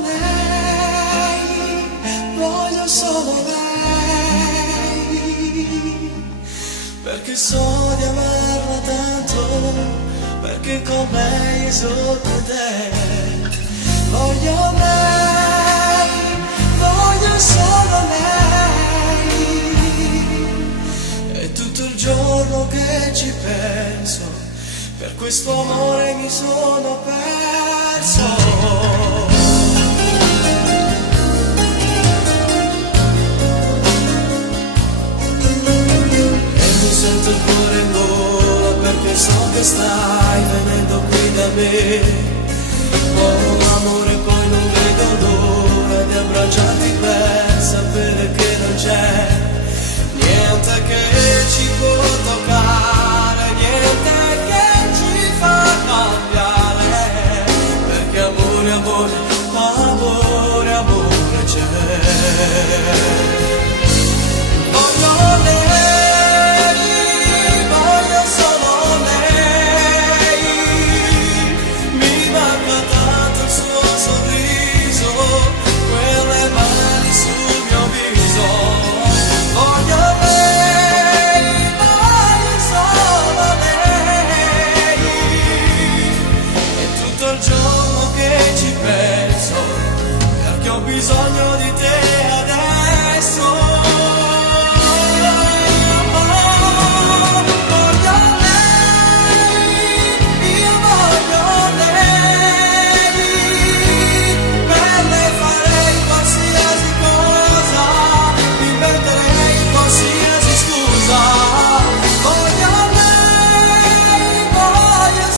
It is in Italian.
Lei, voglio solo lei, perché so di amarla tanto, perché con lei sotto te. Voglio lei, voglio solo lei, è tutto il giorno che ci penso, per questo amore mi sono perso. Sento il cuore in gola perché so che stai venendo qui da me. Oh amore, poi non vedo l'ora di abbracciarti per sapere che non c'è niente che ci può toccare, niente che ci fa cambiare, perché amore, amore, amore, amore c'è. Voglio il giorno che ci penso, perché ho bisogno